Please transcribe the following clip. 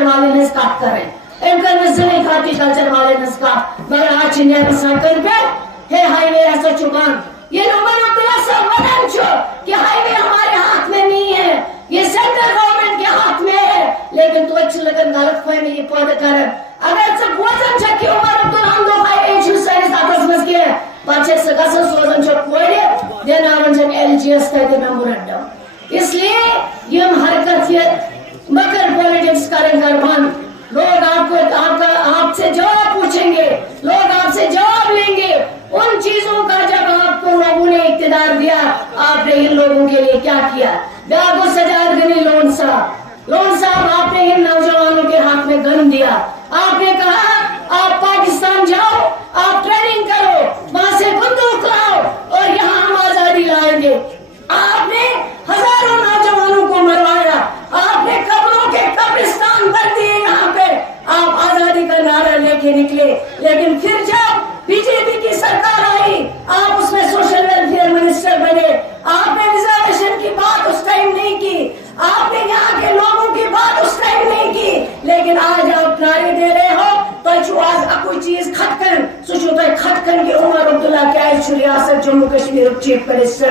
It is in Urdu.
ہارٹیکلچر والے نے کٹ کریں ام کر زنک ہارٹیکلچر والے نے کٹ مگر آج نیرن سڑکن پہ ہے ہائی وے ہسا چھ بند یہ عمر عبداللہ صاحب ونان کہ ہائی وے ہمارے ہاتھ میں نہیں ہے یہ سینٹرل گورنمنٹ کے ہاتھ میں ہے لیکن تو لگن غلط فہمی یہ پودے کر اگر سے بوزن چھ کہ عمر عبداللہ ہم ہائی وے چھ سانس ہاتھس مز کی پچھے سے گسن سوزن چھ کوڑے دیناون چھ ایل جی ایس تے میمورنڈم اس لیے یہ حرکت یہ مگر پولیٹکس کریں گھر بند لوگ آپ سے جواب پوچھیں گے لوگ آپ سے جواب لیں گے ان چیزوں کا جب آپ کو لوگوں نے اقتدار دیا آپ نے ان لوگوں کے لیے کیا کیا بیاگو سجاد غنی لون صاحب آپ نے ان نوجوانوں کے ہاتھ میں گن دیا آپ نے کہا آپ پاکستان جاؤ آپ ٹریننگ کرو وہاں سے بندوق لاؤ اور یہاں ہم آزادی لائیں گے آپ نے ہزاروں نوجوانوں کو مروایا آپ نے قبروں کے قبرستان کر دیے یہاں پہ آپ آزادی کا نعرہ لے کے نکلے لیکن پھر جب بی جے پی کی سرکار آئی آپ اس میں سوشل ویلفیئر منسٹر بنے آپ نے ریزرویشن کی بات اس ٹائم نہیں کی آپ نے یہاں کے لوگوں کی بات اس ٹائم نہیں کی لیکن آج آپ نعرے دے رہے ہو تو آج کوئی چیز کھٹکن سوچو تو کھٹکن کی عمر عبداللہ کیا ریاست جموں کشمیر چیف منسٹر